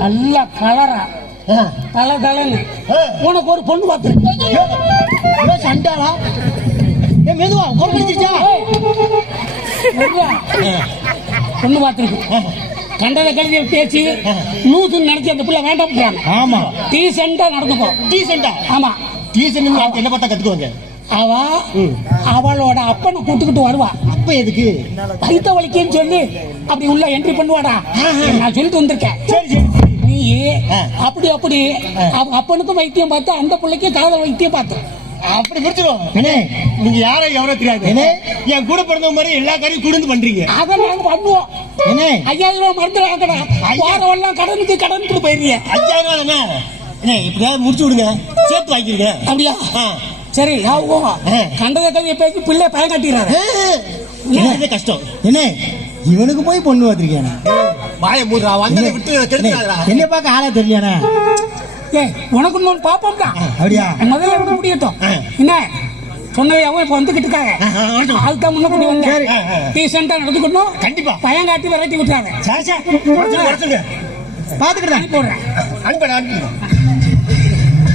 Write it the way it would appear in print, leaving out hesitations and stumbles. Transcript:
நல்ல கலரா தலை தலைன்னு உனக்கு ஒரு பொண்ணு பார்த்துருக்கேன். சண்டாளா மெதுவா கொப்பிடிச்சா பொண்ணு பார்த்துருக்கு. கண்டத கழுதியை பேச்சு லூசுன்னு நினைச்சு அந்த பிள்ளை வேண்டாம் போறாங்க. ஆமா டீசெண்டா நடந்துக்கோ. டீசெண்டா? ஆமா டீசெண்ட் என்ன பார்த்தா கத்துக்குவாங்க. அவளோட அப்பனை கூட்டுக்கிட்டு வருவா. அப்ப எதுக்கு? வயிற்ற வலிக்குன்னு சொல்லி அப்படி உள்ள என்ட்ரி பண்ணுவாடா. நான் சொல்லிட்டு வந்திருக்கேன். சரி சரி நீ அப்படி அப்படி அப்பனுக்கும் வைத்தியம் பார்த்து அந்த பிள்ளைக்கும் காதல் வைத்தியம் பார்த்து அப்படி முடிச்சிடும். நீங்க யாரை எவரோ தெரியாது. என் கூட பிறந்த மாதிரி எல்லா காரையும் கூடந்து பண்றீங்க. அதை நாங்க பண்ணுவோம். 5000 ரூபாய் மருந்து வாங்கடா. வாரம் எல்லாம் கடனுக்கு போயிருங்க. 5000 ரூபாய் தானே இப்படியாவது முடிச்சு விடுங்க. சேர்த்து வாங்கிருங்க. அப்படியா? சரி யாவும் கண்டத கதையை பேசி பிள்ளை பயம் கட்டிடுறாரு. கஷ்டம் என்ன இவனுக்கு போய் பொண்ணு பார்த்திருக்கேன். வாய மூடுறா வந்ததை விட்டு என்ன பார்க்க ஆளா தெரியலையானே. உனக்கு ஒன்று பாப்போம் தான். அப்படியா? முதல்ல எடுக்க முடியட்டும். என்ன சொன்னதை அவன் இப்ப வந்துகிட்டு இருக்காங்க. அதுதான் முன்ன கூட்டி வந்து டீசெண்டா நடந்துக்கணும். கண்டிப்பா பயம் காட்டி விரட்டி விட்டுறாங்க. பாத்துக்கிட்டு போடுறேன். அனுப்பிடுறேன்.